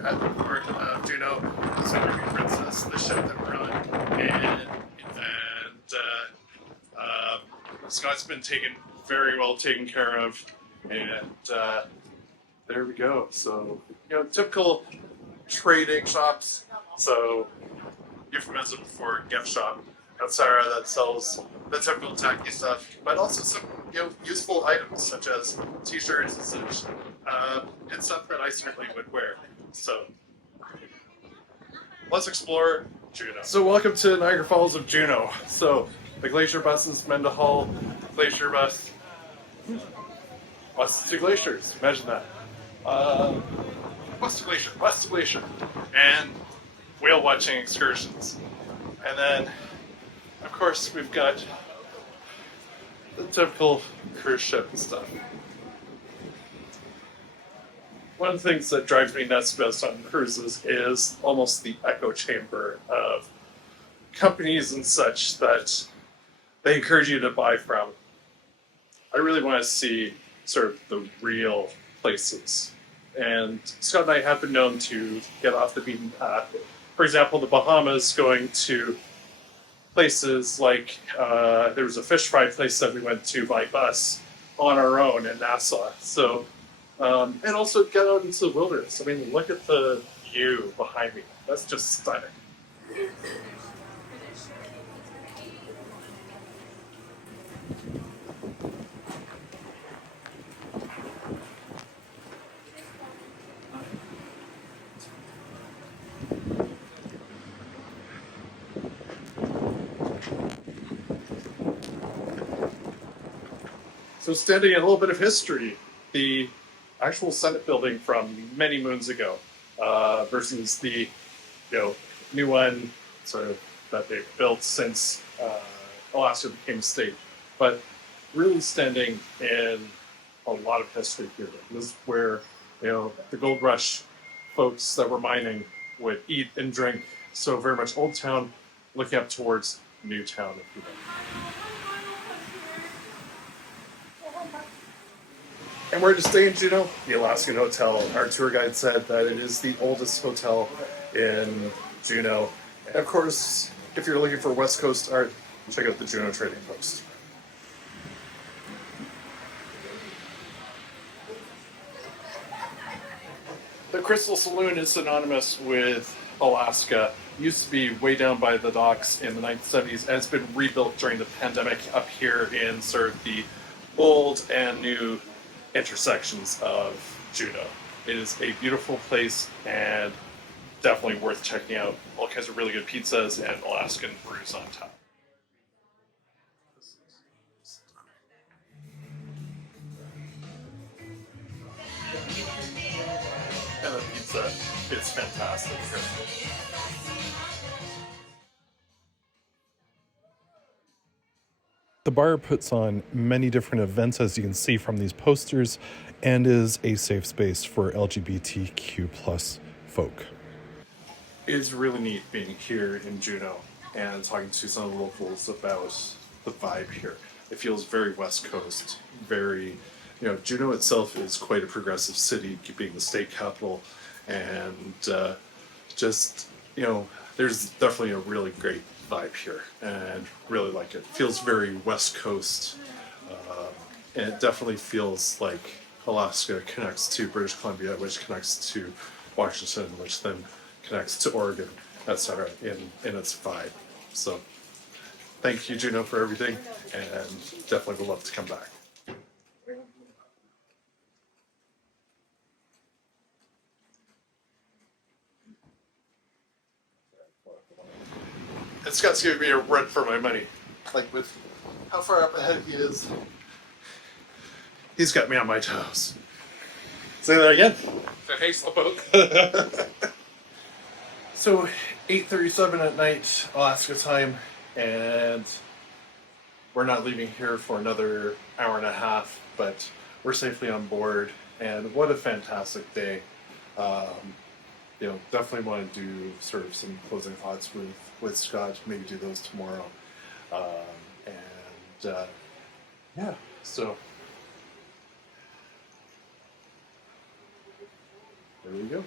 here at the port of Juneau, Summer Princess, the ship that we're on, and Scott's been very well taken care of, and there we go. So, typical trading shops. So, euphemism for gift shop, etc. that sells the typical tacky stuff, but also some useful items such as t-shirts and such, and stuff that I certainly would wear. So let's explore Juneau. So welcome to Niagara Falls of Juneau. So the Glacier bus is meant to haul Glacier bus to glaciers. Imagine that. West to glacier, and whale watching excursions. And then, of course, we've got the typical cruise ship and stuff. One of the things that drives me nuts best on cruises is almost the echo chamber of companies and such that they encourage you to buy from. I really want to see sort of the real places. And Scott and I have been known to get off the beaten path. For example, the Bahamas, going to places like, there was a fish fry place that we went to by bus on our own in Nassau. So, and also get out into the wilderness. I mean, look at the view behind me. That's just stunning. So standing in a little bit of history, the actual Senate building from many moons ago versus the new one sort of that they've built since Alaska became a state, but really standing in a lot of history here. This is where the gold rush folks that were mining would eat and drink. So very much Old Town, looking up towards New Town, if you will. And where to stay in Juneau? The Alaskan Hotel. Our tour guide said that it is the oldest hotel in Juneau. And of course, if you're looking for West Coast art, check out the Juneau Trading Post. The Crystal Saloon is synonymous with Alaska. It used to be way down by the docks in the 1970s, and it's been rebuilt during the pandemic up here in sort of the old and new intersections of Juneau. It is a beautiful place and definitely worth checking out. All kinds of really good pizzas and Alaskan brews on top. And the pizza is fantastic. The bar puts on many different events, as you can see from these posters, and is a safe space for LGBTQ plus folk. It's really neat being here in Juneau and talking to some of the locals about the vibe here. It feels very West Coast, very, Juneau itself is quite a progressive city, being the state capital, and there's definitely a really great vibe here, and really like it. Feels very West Coast, and it definitely feels like Alaska connects to British Columbia, which connects to Washington, which then connects to Oregon, etc. in its vibe. So thank you, Juneau, for everything, and definitely would love to come back. And Scott's giving me a run for my money. Like, with how far up ahead he is, he's got me on my toes. Say that again. Hey, slowpoke. So, 8:37 at night, Alaska time, and we're not leaving here for another hour and a half, but we're safely on board, and what a fantastic day. Definitely want to do sort of some closing thoughts with Scott, maybe do those tomorrow. So there we go.